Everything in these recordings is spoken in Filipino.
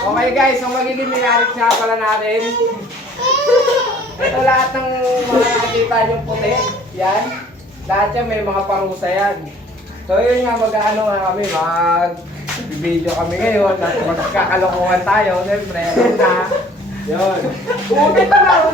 Okay guys, so magiging may-arik nga pala natin. Ito lahat ng mga nakikita yung puti. Yan. Lahat yan may mga parusa yan. So yun nga, mag-ano nga kami, mag-video kami ngayon. Magkakalokohan tayo, siyempre. Yun na. Yun. Puti pa lang.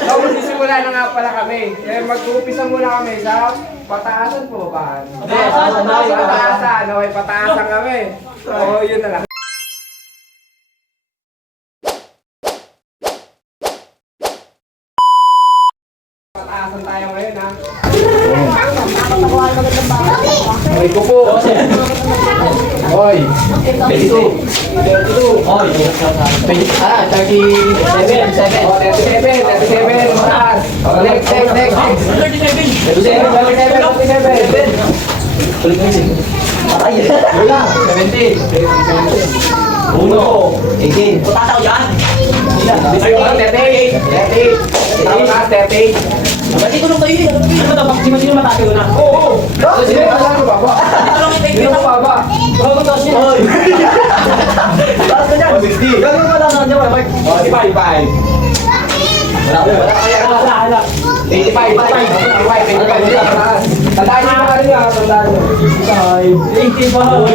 So magsisimula na nga pala kami. Mag-uupisa muna kami sa pataasan po ba? Pataasan. Okay, pataasan kami. So yun na lang. Pataasan tayo ngayon ha. Ay ko po. Oy. 22. 32. Oy. 37. 37. Mataas. Next. 37. 70. Uno. 18. Putataw yan! 30. Tapos 30. Ba't ito lang kayo yun? Ano ba? Sino matatayo na? Oo. Sige, alam mo baba. Dito lang yung Dito baba. Bago taas yun. Oy! Taas ka dyan! 60. Gagawin mo lang naman dyan, wala. 85. Wala. 85. Tandaan nyo mga rin ha. Tandaan nyo. 85.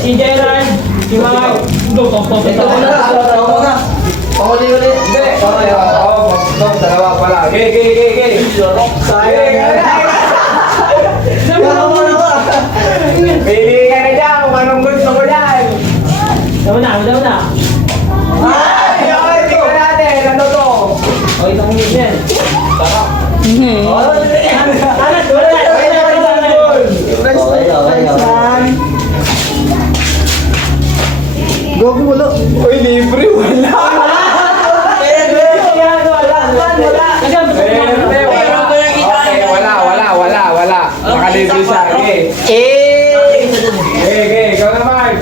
Si Gerard, si Mark, Pahuli-uli. Hindi. Dalawa pala. Gay. Pili ka na dyan kung anong gusto mo dyan. Daw na. Ay, tingnan natin. Ano to? Okay, itong ngit yan. Sarap. Gogo wala. Uy, libre. Wala. Wala. Nakalibre siya. Ikaw naman.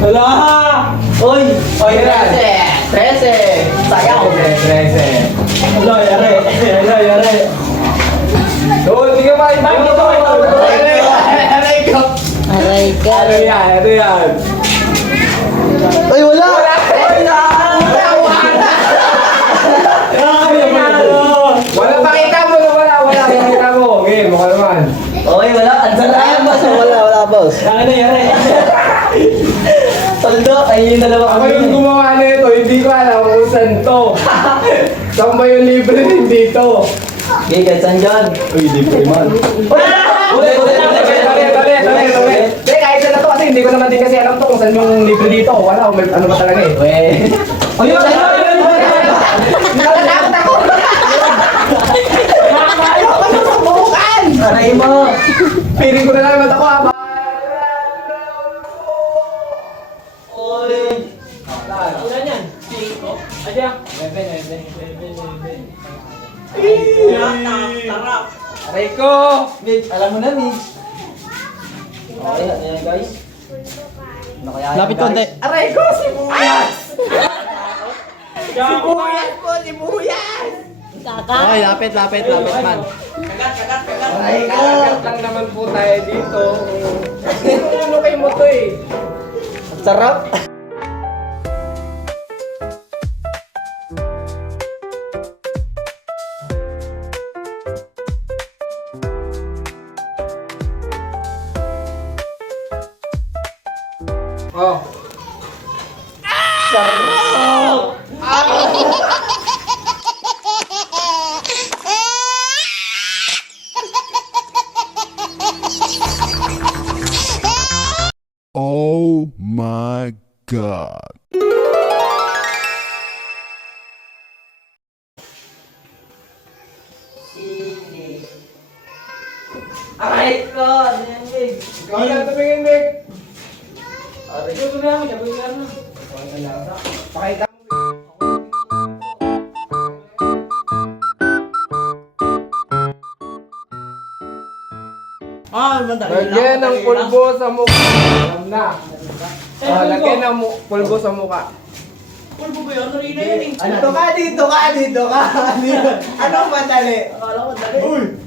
Wala! Oy! Oy, yan. 13! Sayaw! 13. Wala, yari! Doon, hindi ka ba? Aray ka. Ano yan? Ay, wala! Wala pakita mo. Pakita mo. Okay, mukha naman. Oy, wala! Ansalaan ba? Wala, boss. Yari! Toldo, ay yung dalawa Ako yung gumawa nito, hindi ko alam kung saan to. Saan ba yung libre hindi to? Okay, kahit saan dyan? Uy, libre man. Tuloy. Hindi, kahit saan na to kasi hindi ko naman din kasi alam to kung saan yung libre dito. Wala, may ano ba talaga eh. Oy, Nakatakot ako! Ayoko na subukan! Aray mo! Piling ko na lang naman ako ha. Oy! Ilan yan? 5? Adya? 11. Tarap! Aray ko! Mitch, alam mo na, Mitch. Okay, yan guys. Ano kaya yan, Lapit guys? konti. Aray ko! Sibuyas! Sibuyas! Kaka. Okay, lapit man. Ay, kakagat lang naman po tayo dito. Ano kayo mo to eh? Sarap! Oh. Oh my God. Aray ko! Ano yan, Big? Ikaw lang tumingin, Vic. Aray ko, sabi mo, sabi mo na. Pakita mo. Lagyan ng pulbo sa mukha. Alam na. Lagyan ng pulbo sa mukha. Dito ka, dito ka, dito ka. Anong madali?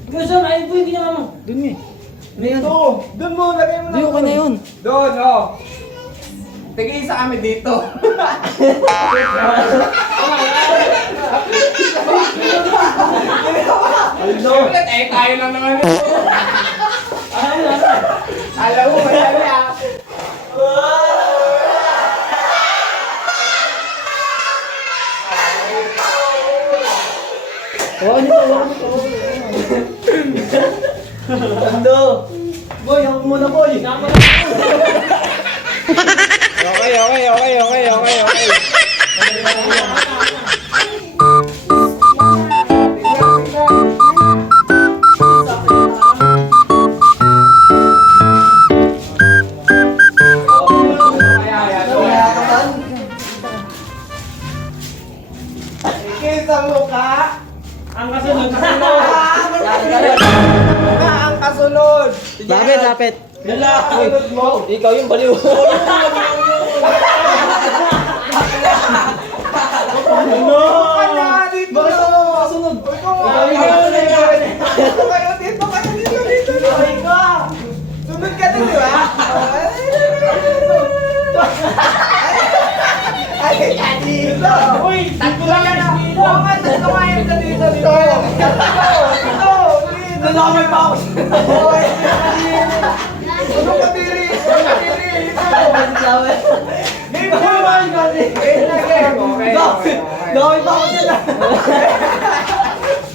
Gusto, ay po yung ginawa mo. Dun nga eh. Dito. Doon mo, lagay mo Di, okay na yun. Doon, oh. Tig-isa kami dito. Siyempre, tayo lang naman ito. Alam mo, madali ah. Ando. Boy, ako muna, boy. Okay. Sa mukha. Ang kasunod. Ang kasunod. Lapit, lapit. Kasunod mo. Ikaw yung baliw. Kanya dito. Bakit ako kasunod? Dito. Sunod ka din, di ba? Ay, dito. Uy, Tatlo lang yan. Oo nga, tatlo nga yun ka dito. Dito. Doon ako may pause. Ano ka diri? Game ko naman kasi. Okay. Gawin pa ako dyan.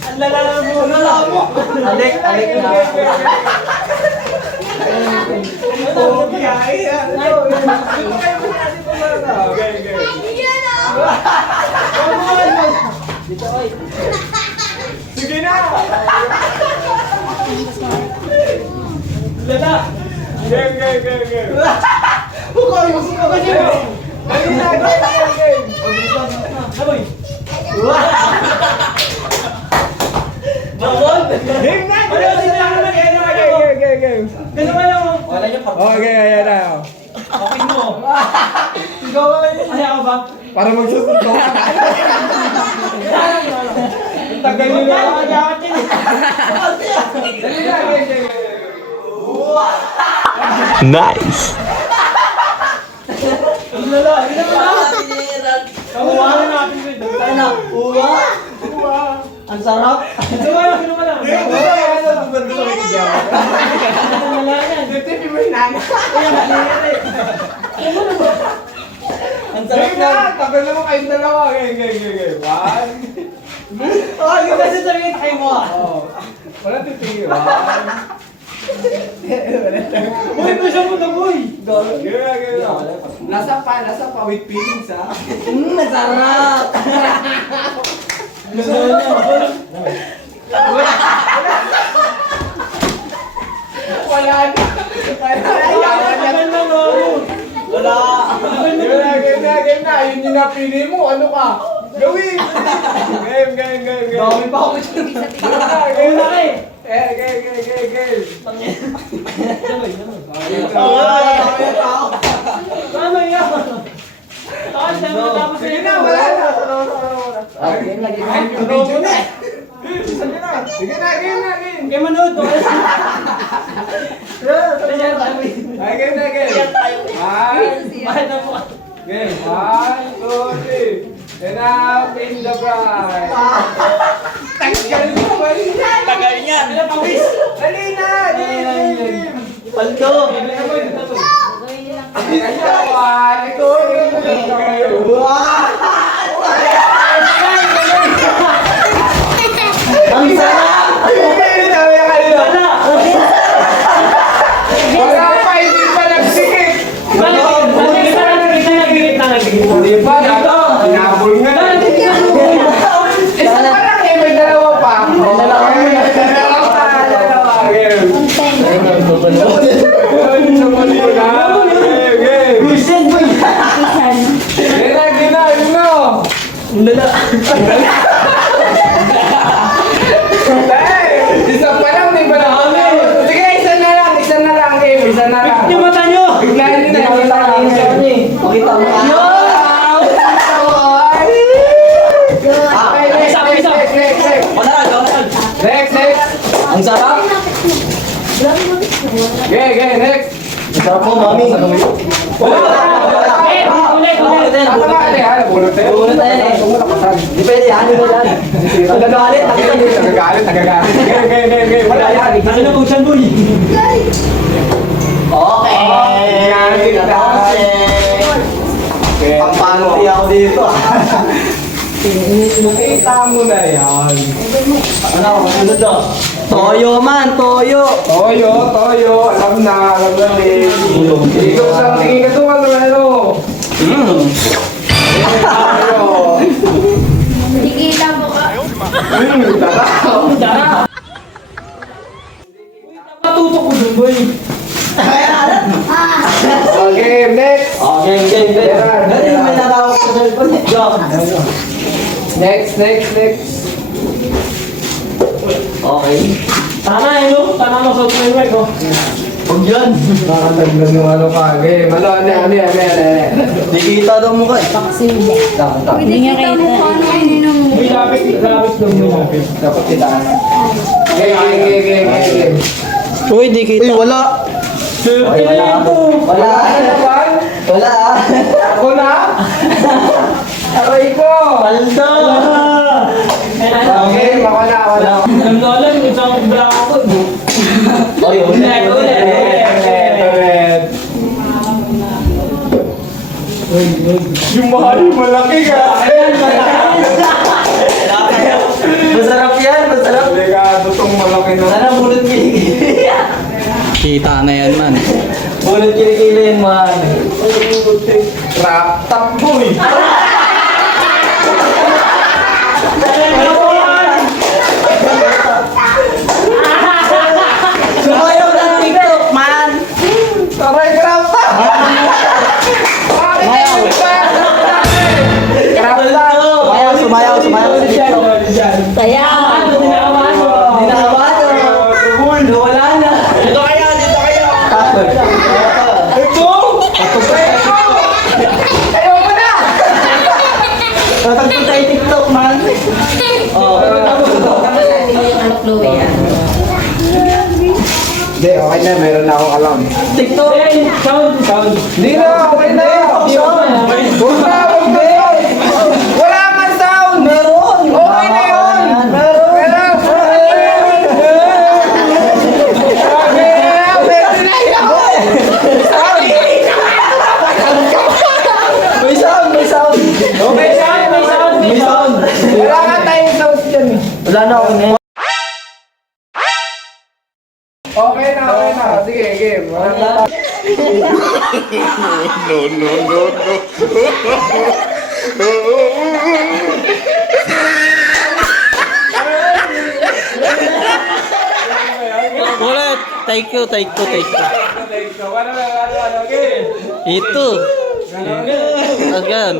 Ang lalala mo. Lalala mo. Alik na. Okay, sige na. Lala. Game. Bukay mo sa kasi. Game. Aboy. Bawal. Game na. Game. Ganun ba lang? Wala niyo pa. Okay, ayan na. Okay mo. Ikaw ba? Ay ako ba? Para magsusunod ka. Tagal nyo na. Dali na. Game. Nice. Lala. Kamuha na natin ito. Tayo na. Uwa. Ang sarap. Ito ba lang? Ito ba lang? Ang sarap na. Tagal naman kayong dalawa. Game. One. Oh, yung kasi sabihin tayo mo ah. Wala titigil. Uy, puso mo na boy. Game. Nasa pa with feelings ha. Masarap. Gusto niya. Wala na. Yaman na. Wala. Game na. Yun yung napili mo. Ano ka? Gawin! Game. Dami pa ako dyan. Game na eh. Game. Tama yan. Tapos Sige na, wala na. Video na. Sige na. Kaya manood to. Game na. Mahal na po. Game. 1, 2, 3. Enough in the bride. Tagal naman yan. Tagal niyan. Dali na. Game. Paldo. Ang sarap! Wala pa, hindi pa nagsikip. Di ba? Hinabol nga. Isa pa lang eh, may dalawa pa. Dalawa. Isa pa lang, di ba na kami? Sige, isa na lang. Ako, mami. Ulit. Ano ba ate ha? Nabulot tayo. Nabulot tayo eh. Di pwede yan, di pwede yan. Nagagalit, Nagagalit. Game. Wala yan. Ano na po siyan, boy? Okay. Yan, Okay. Pangpanti ako dito. Kita mo na yan. Ano ako, sunod to? Toyo man, toyo. Toyo. Alam na eh. Ikaw sa tingin ka doon, ano? Toyo. Nakikita mo ka. Tara. Matutok ko dun, boy. Okay, next. Game. Ganun yung may natawag sa cellphone eh. Next. Okay. Sana no? Sana mo sa train mic, oh. Huwag yan. Nakataglan yung ano ka. Game. Ano. Di kita daw mukha eh. Hindi niya kita. May lapit lang, may lapit. Dapat kitaan. Game. Uy, di kita. Wala. Swerte na yan to. Wala. Wala. Ako na? Aray ko! Paldo. Okay, wala. Alam na alam, isang bravo ko. Oy, Ulit. Yung mahal, malaki ka. Masarap yan, masarap. Delikado tong malaki na. Sana bulot kilikili. Kita na yan, man. Bulot kilikili yan, man. Crop top boy. Sumayaw ng TikTok, man. Aray, crop top! Sumayaw sa TikTok. Kaya. Dinawa to. Wala na. Dito kayo. Ayoko na! Tatagpag tayo TikTok, man. Oh, Hindi, okay na. Meron na akong alam. TikTok. Sound. Hindi na, okay na. Huwag na. Wala man sound! Meron. Okay na yun! Meron! May sound. May sound! Wala nga tayong sound dyan eh. Wala na ako na. Okay na. Sige, game. Wala na. Ulit. Take two. Itu. Again.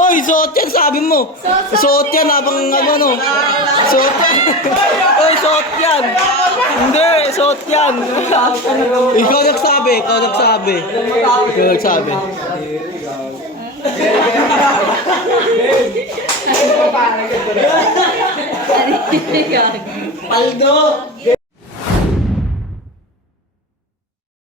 Oy, suot yan, sabi mo. Suot yan habang ano. Suot yan. Oy, suot yan. Hindi, suot yan. Ikaw nagsabi. Paldo.